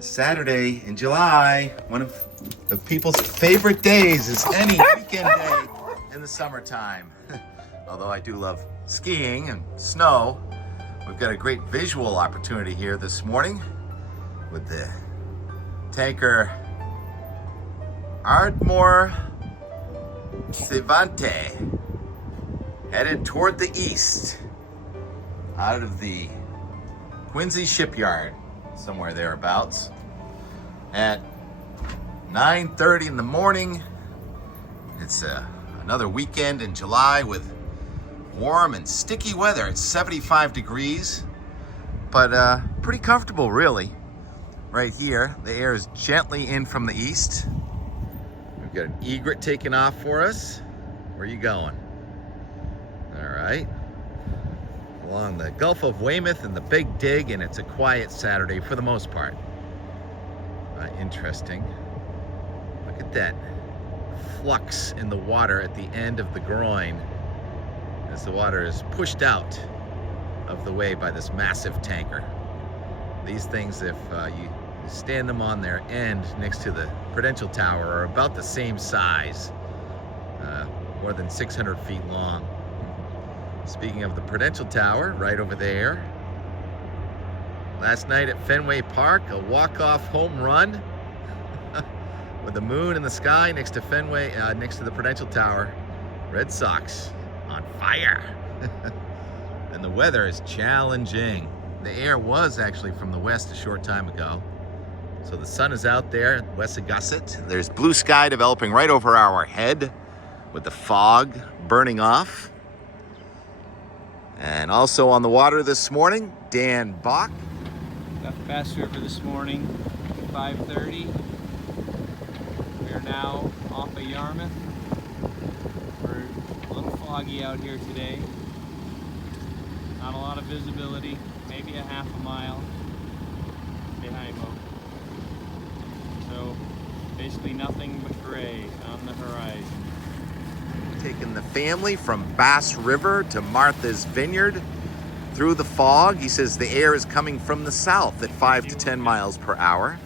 Saturday in July, one of the people's favorite days is any weekend day in the summertime. Although I do love skiing and snow, we've got a great visual opportunity here this morning with the tanker Ardmore Civante headed toward the east out of the Quincy shipyard, somewhere thereabouts, at 9:30 in the morning. It's another weekend in July with warm and sticky weather. It's 75 degrees, but pretty comfortable really. Right here, the air is gently in from the east. We've got an egret taking off for us. Where are you going? All right. Along the Gulf of Weymouth and the Big Dig, and it's a quiet Saturday for the most part. Interesting. Look at that flux in the water at the end of the groin as the water is pushed out of the way by this massive tanker. These things, if you stand them on their end next to the Prudential Tower, are about the same size, more than 600 feet long. Speaking of the Prudential Tower, right over there. Last night at Fenway Park, a walk-off home run with the moon in the sky next to Fenway, next to the Prudential Tower. Red Sox on fire. And the weather is challenging. The air was actually from the west a short time ago. So the sun is out there at Wessagusset. There's blue sky developing right over our head with the fog burning off. And also on the water this morning, Dan Bach. Left Bass River this morning, 5:30. We are now off of Yarmouth. We're a little foggy out here today. Not a lot of visibility, maybe a half a mile behind Mo. So basically nothing but gray on the horizon. Taking the family from Bass River to Martha's Vineyard through the fog. He says the air is coming from the south at 5 to 10 miles per hour.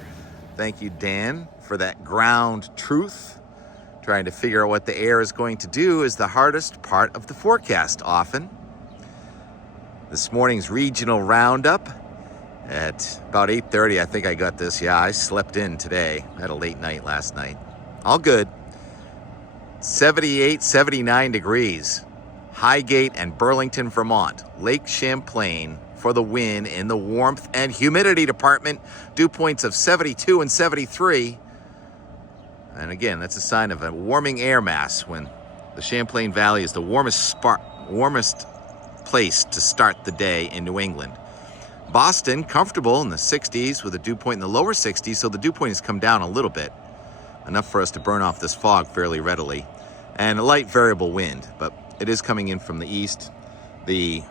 Thank you, Dan, for that ground truth. Trying to figure out what the air is going to do is the hardest part of the forecast often. This morning's regional roundup at about 8:30. I think I got this. Yeah, I slept in today. I had a late night last night. All good. 78, 79 degrees. Highgate and Burlington, Vermont. Lake Champlain for the win in the warmth and humidity department. Dew points of 72 and 73. And again, that's a sign of a warming air mass when the Champlain Valley is the warmest place to start the day in New England. Boston, comfortable in the 60s with a dew point in the lower 60s, so the dew point has come down a little bit. Enough for us to burn off this fog fairly readily. And a light variable wind, but it is coming in from the east. The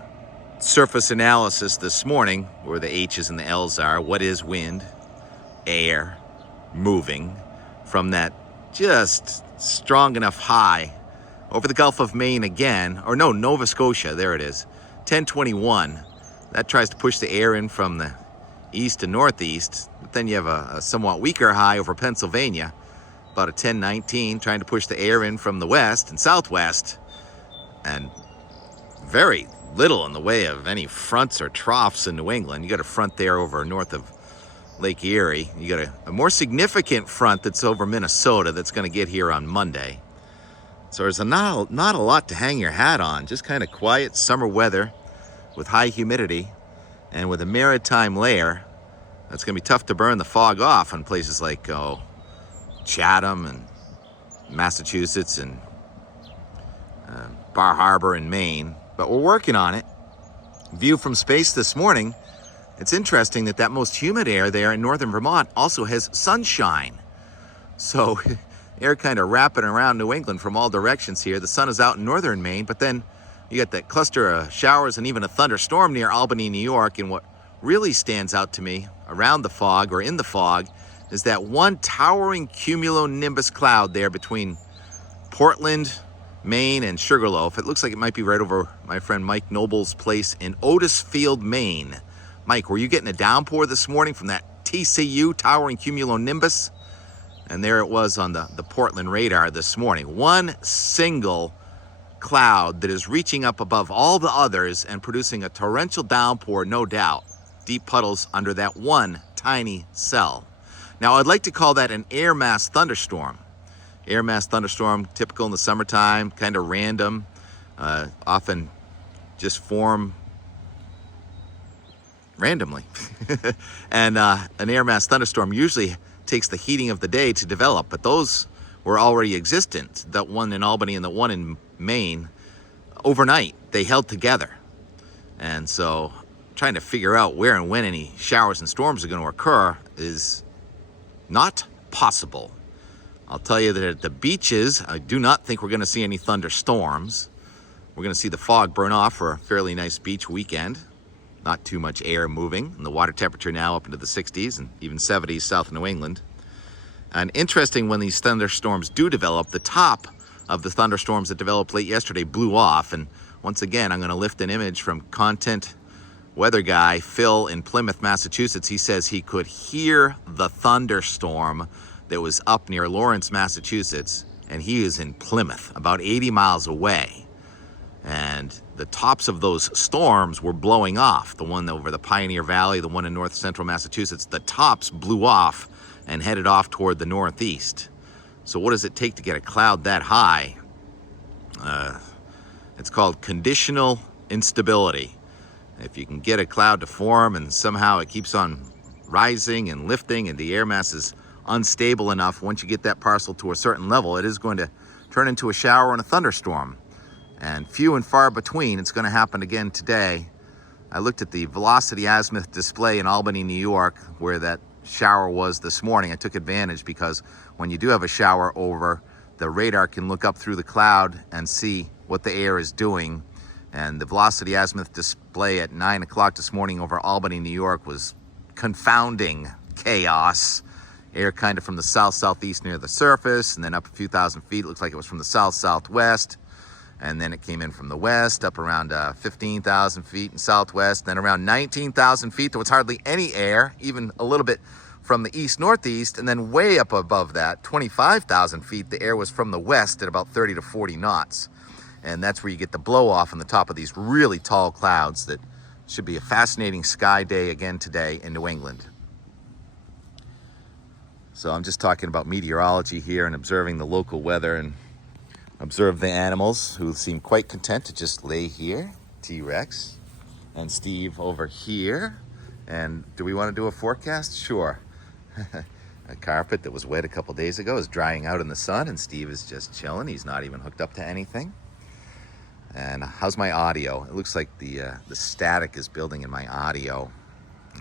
surface analysis this morning, where the H's and the L's are, what is wind? Air moving from that just strong enough high over the Gulf of Maine again, or no, Nova Scotia, there it is, 1021. That tries to push the air in from the east to northeast, but then you have a somewhat weaker high over Pennsylvania, about a 1019, trying to push the air in from the west and southwest, and very little in the way of any fronts or troughs in New England. You got a front there over north of Lake Erie. You got a more significant front that's over Minnesota that's going to get here on Monday. So there's not a lot to hang your hat on, just kind of quiet summer weather with high humidity and with a maritime layer. That's going to be tough to burn the fog off in places like Chatham and Massachusetts and Bar Harbor in Maine, but we're working on it. View from space this morning, it's interesting that most humid air there in northern Vermont also has sunshine. So air kind of wrapping around New England from all directions here. The sun is out in northern Maine, but then you got that cluster of showers and even a thunderstorm near Albany, New York. And what really stands out to me around the fog or in the fog is that one towering cumulonimbus cloud there between Portland, Maine, and Sugarloaf. It looks like it might be right over my friend Mike Noble's place in Otisfield, Maine. Mike, were you getting a downpour this morning from that TCU, towering cumulonimbus. And there it was on the Portland radar this morning. One single cloud that is reaching up above all the others and producing a torrential downpour, no doubt. Deep puddles under that one tiny cell. Now, I'd like to call that an air mass thunderstorm. Air mass thunderstorm, typical in the summertime, kind of random, often just form randomly. And an air mass thunderstorm usually takes the heating of the day to develop, but those were already existent. That one in Albany and the one in Maine, overnight, they held together. And so trying to figure out where and when any showers and storms are going to occur is not possible. I'll tell you that at the beaches, I do not think we're going to see any thunderstorms. We're going to see the fog burn off for a fairly nice beach weekend. Not too much air moving, and the water temperature now up into the 60s and even 70s south of New England. And interesting, when these thunderstorms do develop, the top of the thunderstorms that developed late yesterday blew off. And once again, I'm going to lift an image from content weather guy Phil in Plymouth, Massachusetts. He says he could hear the thunderstorm that was up near Lawrence, Massachusetts, and he is in Plymouth, about 80 miles away. And the tops of those storms were blowing off. The one over the Pioneer Valley, the one in north central Massachusetts, the tops blew off and headed off toward the northeast. So what does it take to get a cloud that high? It's called conditional instability. If you can get a cloud to form and somehow it keeps on rising and lifting and the air mass is unstable enough, once you get that parcel to a certain level, it is going to turn into a shower and a thunderstorm. And few and far between. It's going to happen again today. I looked at the velocity azimuth display in Albany, New York, where that shower was this morning. I took advantage because when you do have a shower over, the radar can look up through the cloud and see what the air is doing. And the velocity azimuth display at 9 o'clock this morning over Albany, New York was confounding chaos. Air kind of from the south-southeast near the surface, and then up a few thousand feet. It looks like it was from the south-southwest. And then it came in from the west, up around 15,000 feet in southwest. Then around 19,000 feet, there was hardly any air, even a little bit from the east-northeast. And then way up above that, 25,000 feet, the air was from the west at about 30 to 40 knots. And that's where you get the blow-off on the top of these really tall clouds. That should be a fascinating sky day again today in New England. So I'm just talking about meteorology here and observing the local weather and observe the animals, who seem quite content to just lay here. T-Rex and Steve over here. And do we want to do a forecast? Sure. A carpet that was wet a couple days ago is drying out in the sun, and Steve is just chilling. He's not even hooked up to anything. And how's my audio? It looks like the static is building in my audio.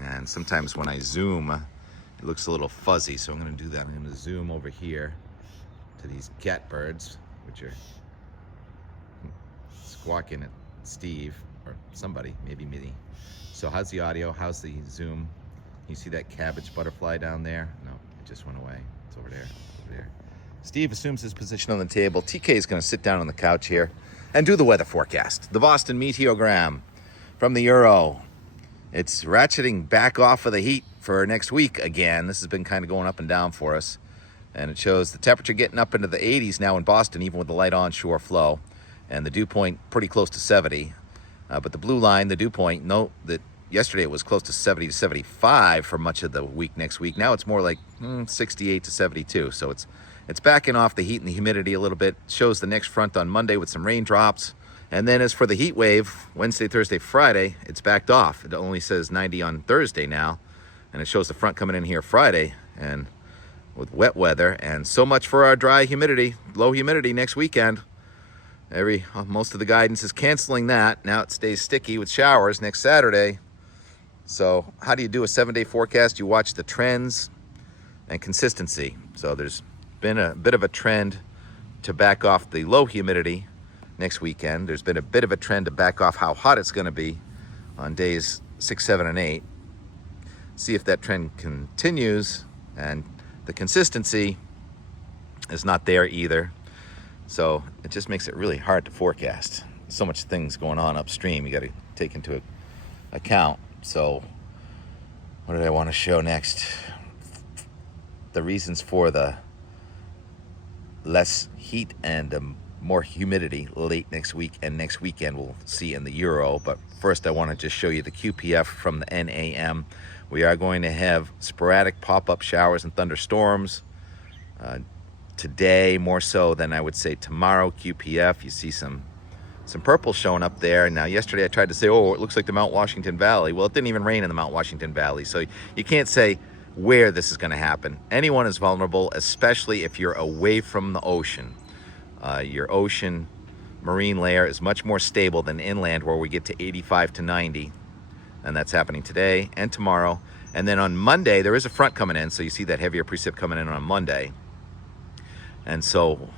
And sometimes when I zoom, it looks a little fuzzy. So I'm going to do that. I'm going to zoom over here to these catbirds, which are squawking at Steve or somebody, maybe me. So how's the audio? How's the zoom? You see that cabbage butterfly down there? No, it just went away. It's over there, over there. Steve assumes his position on the table. TK is going to sit down on the couch here and do the weather forecast. The Boston Meteogram from the Euro. It's ratcheting back off of the heat for next week again. This has been kind of going up and down for us. And it shows the temperature getting up into the 80s now in Boston, even with the light onshore flow. And the dew point pretty close to 70. But the blue line, the dew point, note that yesterday it was close to 70 to 75 for much of the week next week. Now it's more like 68 to 72. So it's backing off the heat and the humidity a little bit. It shows the next front on Monday with some raindrops. And then as for the heat wave, Wednesday, Thursday, Friday, it's backed off. It only says 90 on Thursday now. And it shows the front coming in here Friday. And with wet weather, and so much for our dry humidity, low humidity next weekend. Most of the guidance is canceling that. Now it stays sticky with showers next Saturday. So how do you do a 7-day forecast? You watch the trends and consistency. So there's been a bit of a trend to back off the low humidity next weekend. There's been a bit of a trend to back off how hot it's going to be on days 6, 7, and 8. See if that trend continues, and the consistency is not there either. So it just makes it really hard to forecast. So much things going on upstream you got to take into account. So What did I want to show next? The reasons for the less heat and more humidity late next week and next weekend we'll see in the Euro. But first I want to just show you the QPF from the NAM. We are going to have sporadic pop-up showers and thunderstorms today, more so than I would say tomorrow. QPF, you see some purple showing up there. Now yesterday I tried to say, oh, it looks like the Mount Washington Valley. Well, it didn't even rain in the Mount Washington Valley, so you can't say where this is going to happen. Anyone is vulnerable, especially if you're away from the ocean. Your ocean marine layer is much more stable than inland, where we get to 85 to 90, and that's happening today and tomorrow. And then on Monday there is a front coming in, so you see that heavier precip coming in on Monday. And so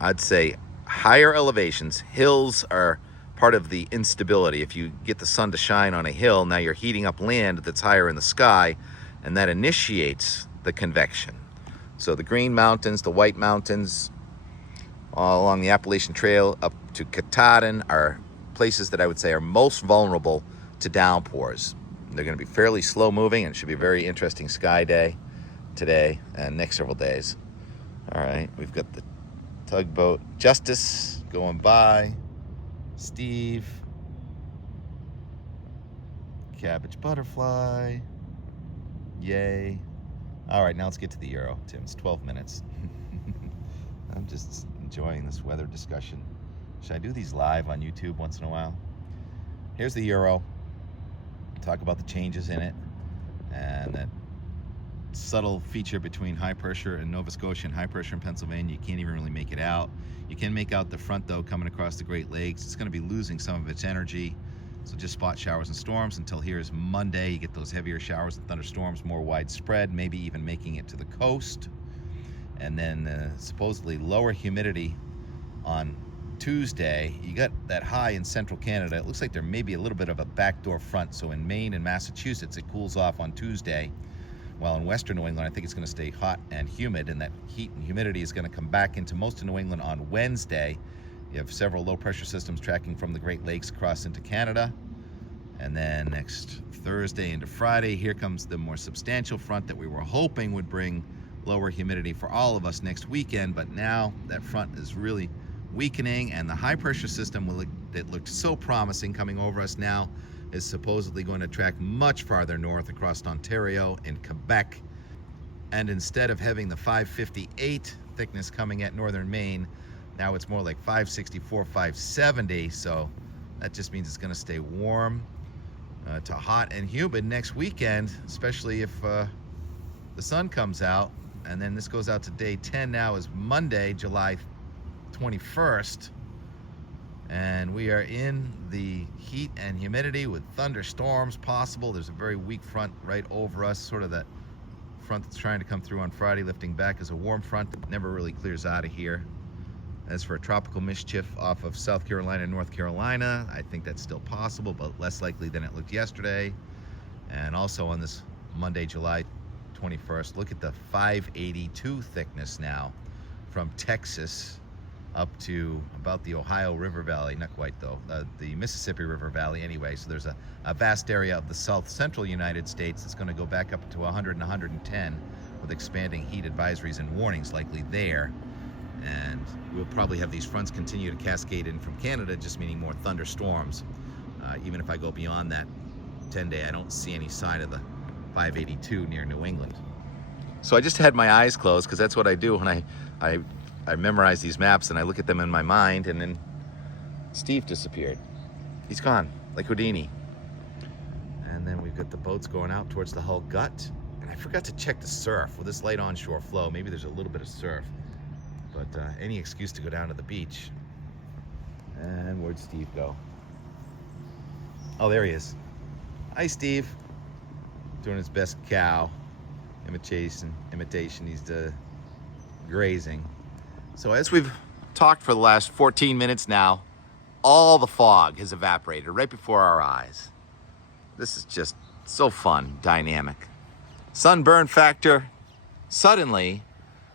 I'd say higher elevations, hills are part of the instability. If you get the sun to shine on a hill, now you're heating up land that's higher in the sky, and that initiates the convection. So the Green Mountains, the White Mountains, all along the Appalachian Trail up to Katahdin are places that I would say are most vulnerable to downpours. They're going to be fairly slow moving, and it should be a very interesting sky day today and next several days. All right, we've got the tugboat Justice going by, Steve, Cabbage Butterfly, yay. All right, now let's get to the Euro. Tim, it's 12 minutes. I'm just enjoying this weather discussion. Should I do these live on YouTube once in a while? Here's the Euro. Talk about the changes in it and that subtle feature between high pressure in Nova Scotia and high pressure in Pennsylvania. You can't even really make it out. You can make out the front though coming across the Great Lakes. It's going to be losing some of its energy, so just spot showers and storms until here's Monday. You get those heavier showers and thunderstorms more widespread, maybe even making it to the coast. And then supposedly lower humidity on Tuesday. You got that high in central Canada. It looks like there may be a little bit of a backdoor front, so in Maine and Massachusetts it cools off on Tuesday, while in western New England I think it's going to stay hot and humid, and that heat and humidity is going to come back into most of New England on Wednesday. You have several low pressure systems tracking from the Great Lakes across into Canada, and then next Thursday into Friday here comes the more substantial front that we were hoping would bring lower humidity for all of us next weekend, but now that front is really weakening, and the high pressure system that looked so promising coming over us now is supposedly going to track much farther north across Ontario and Quebec, and instead of having the 558 thickness coming at northern Maine, now it's more like 564, 570, so that just means it's going to stay warm to hot and humid next weekend, especially if the sun comes out. And then this goes out to day 10 now, is Monday, July 21st, and we are in the heat and humidity with thunderstorms possible. There's a very weak front right over us, sort of that front that's trying to come through on Friday, lifting back as a warm front that never really clears out of here. As for tropical mischief off of South Carolina and North Carolina, I think that's still possible, but less likely than it looked yesterday. And also on this Monday, July 21st, look at the 582 thickness now from Texas up to about the Ohio River Valley, not quite though, the Mississippi River Valley anyway. So there's a vast area of the south central United States that's going to go back up to 100 and 110 with expanding heat advisories and warnings likely there. And we'll probably have these fronts continue to cascade in from Canada, just meaning more thunderstorms. Even if I go beyond that 10-day, I don't see any sign of the 582 near New England. So I just had my eyes closed, because that's what I do when I memorize these maps and I look at them in my mind, and then Steve disappeared. He's gone, like Houdini. And then we've got the boats going out towards the Hull Gut. And I forgot to check the surf. With this light onshore flow, maybe there's a little bit of surf. But any excuse to go down to the beach. And where'd Steve go? Oh, there he is. Hi, Steve. Doing his best cow imitation. He's grazing. So as we've talked for the last 14 minutes now, all the fog has evaporated right before our eyes. This is just so fun, dynamic. Sunburn factor, suddenly,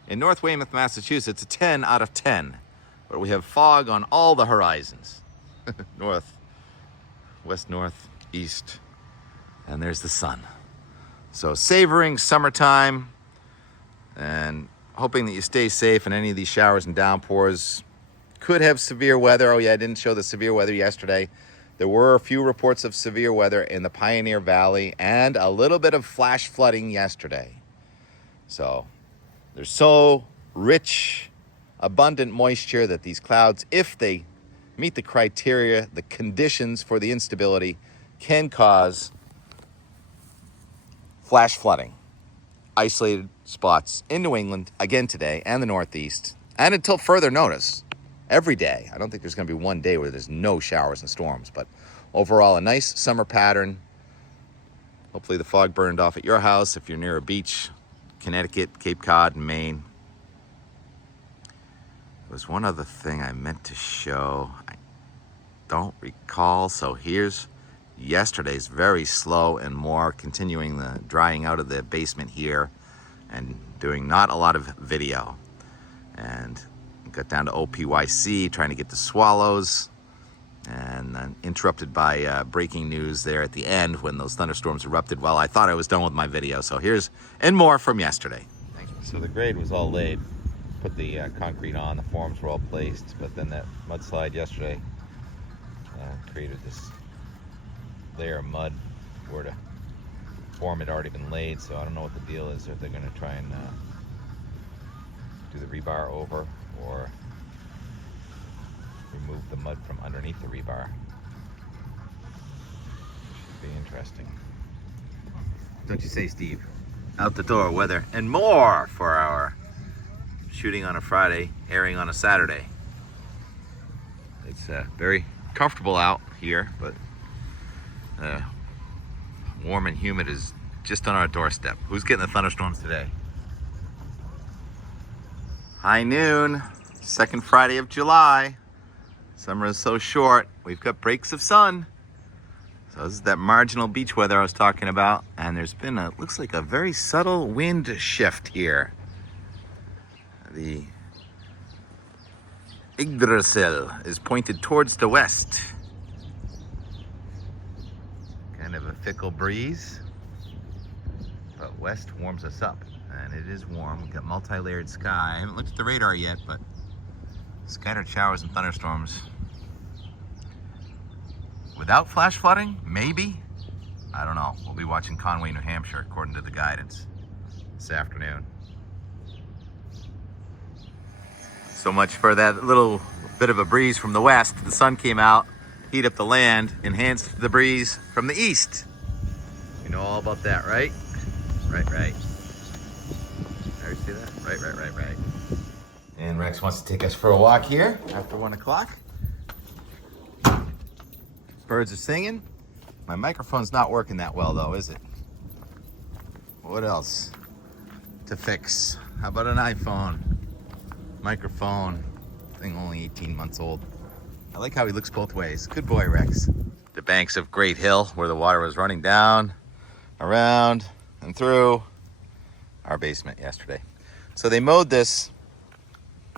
in North Weymouth, Massachusetts, a 10 out of 10. But we have fog on all the horizons. North, west, north, east, and there's the sun. So savoring summertime and hoping that you stay safe in any of these showers and downpours. Could have severe weather. Oh yeah, I didn't show the severe weather yesterday. There were a few reports of severe weather in the Pioneer Valley and a little bit of flash flooding yesterday. So there's so rich, abundant moisture that these clouds, if they meet the criteria, the conditions for the instability, can cause flash flooding. Isolated spots in New England again today and the Northeast, and until further notice, every day. I don't think there's going to be one day where there's no showers and storms, but overall a nice summer pattern. Hopefully the fog burned off at your house if you're near a beach, Connecticut, Cape Cod, and Maine. There was one other thing I meant to show. I don't recall, so here's yesterday's very slow and more continuing the drying out of the basement here and doing not a lot of video. And got down to OPYC trying to get the swallows, and then interrupted by breaking news there at the end when those thunderstorms erupted while I thought I was done with my video. So here's and more from yesterday. Thanks. So the grade was all laid, put the concrete on, the forms were all placed, but then that mudslide yesterday created this layer of mud where the form had already been laid. So I don't know what the deal is, if they're going to try and do the rebar over or remove the mud from underneath the rebar. Should be interesting. Don't you say, Steve? Out the door weather and more for our shooting on a Friday, airing on a Saturday. It's very comfortable out here, but warm and humid is just on our doorstep. Who's getting the thunderstorms today? High noon, second Friday of July. Summer is so short. We've got breaks of sun. So this is that marginal beach weather I was talking about. And there's been looks like a very subtle wind shift here. The Yggdrasil is pointed towards the west. Kind of a fickle breeze, but west warms us up. And it is warm. We've got multi-layered sky. I haven't looked at the radar yet, but scattered showers and thunderstorms. Without flash flooding? Maybe. I don't know. We'll be watching Conway, New Hampshire, according to the guidance this afternoon. So much for that little bit of a breeze from the west. The sun came out, heat up the land, enhanced the breeze from the east. You know all about that, right? Right. See that? Right. And Rex wants to take us for a walk here after 1 o'clock. Birds are singing. My microphone's not working that well though, is it? What else to fix? How about an iPhone? Microphone. Thing only 18 months old. I like how he looks both ways. Good boy, Rex. The banks of Great Hill, where the water was running down, around, and through our basement yesterday. So they mowed this,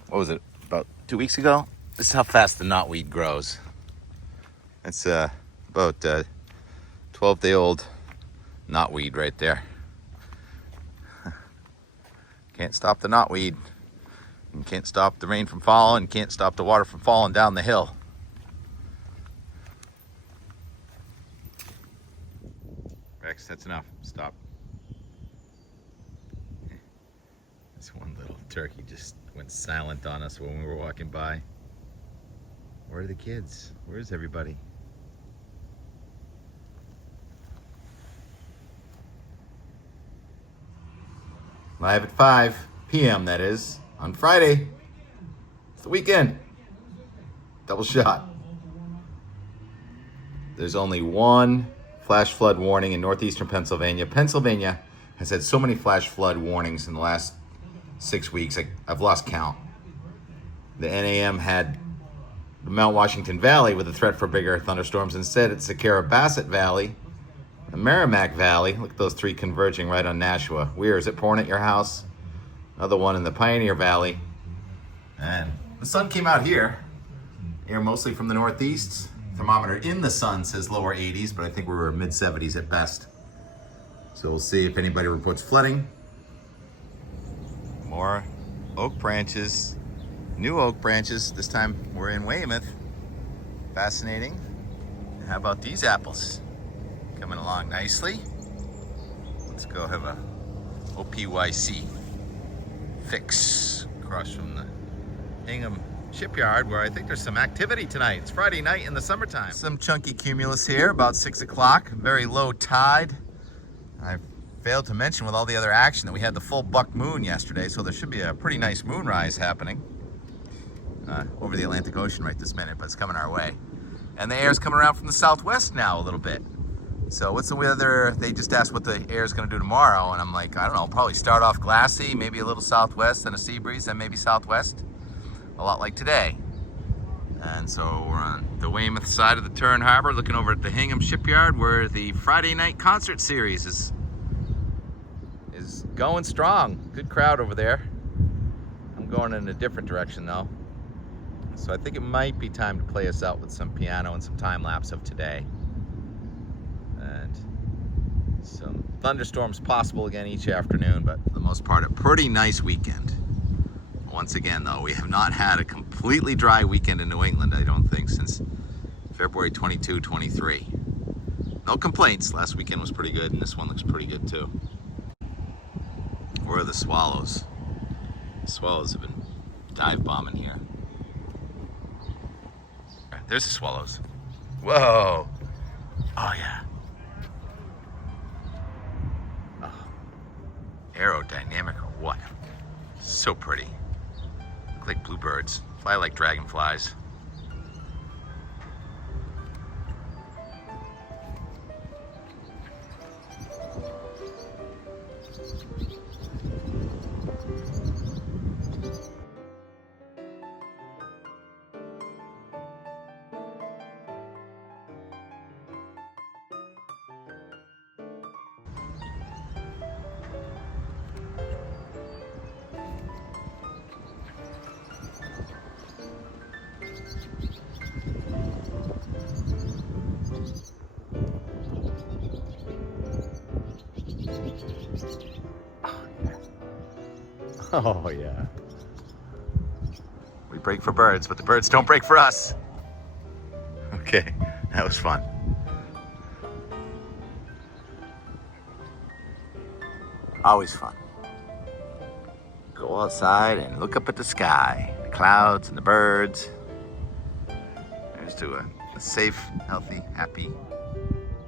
what was it, about 2 weeks ago? This is how fast the knotweed grows. It's about 12-day-old knotweed right there. Can't stop the knotweed. And can't stop the rain from falling, can't stop the water from falling down the hill. Rex, that's enough. Stop. This one little turkey just went silent on us when we were walking by. Where are the kids? Where's everybody? Live at 5 p.m. that is, on Friday. It's the weekend. Double shot. There's only one flash flood warning in northeastern Pennsylvania. Pennsylvania has had so many flash flood warnings in the last 6 weeks, I've lost count. The NAM had the Mount Washington Valley with a threat for bigger thunderstorms. Instead, it's the Carrabassett Valley, the Merrimack Valley. Look at those three converging right on Nashua. Weir, is it pouring at your house? Another one in the Pioneer Valley. And the sun came out here. Air mostly from the northeast. Thermometer in the sun says lower 80s, but I think we were mid 70s at best. So we'll see if anybody reports flooding. More oak branches, new oak branches. This time we're in Weymouth. Fascinating. How about these apples? Coming along nicely. Let's go have a OPYC fix across from the Hingham shipyard where I think there's some activity tonight. It's Friday night in the summertime. Some chunky cumulus here, about 6 o'clock, very low tide. I failed to mention with all the other action that we had the full buck moon yesterday, so there should be a pretty nice moonrise happening over the Atlantic Ocean right this minute, but it's coming our way. And the air's coming around from the southwest now a little bit. So what's the weather? They just asked what the air's gonna do tomorrow, and I'm like, I don't know, probably start off glassy, maybe a little southwest, then a sea breeze, then maybe southwest. A lot like today. And so we're on the Weymouth side of the Turn Harbor, looking over at the Hingham shipyard where the Friday night concert series is going strong. Good crowd over there. I'm going in a different direction though. So I think it might be time to play us out with some piano and some time lapse of today. And some thunderstorms possible again each afternoon, but for the most part, a pretty nice weekend. Once again though, we have not had a completely dry weekend in New England, I don't think, since February 22, 23. No complaints. Last weekend was pretty good, and this one looks pretty good too. Where are the swallows? The swallows have been dive bombing here. There's the swallows. Whoa! Oh yeah. Oh. Aerodynamic or what? So pretty. Look like bluebirds. Fly like dragonflies. Oh yeah. We break for birds, but the birds don't break for us. Okay, that was fun. Always fun. Go outside and look up at the sky, the clouds and the birds. Here's to a safe, healthy, happy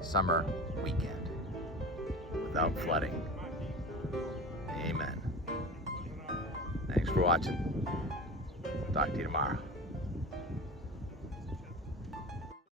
summer weekend without flooding. Amen. Thanks for watching. Talk to you tomorrow.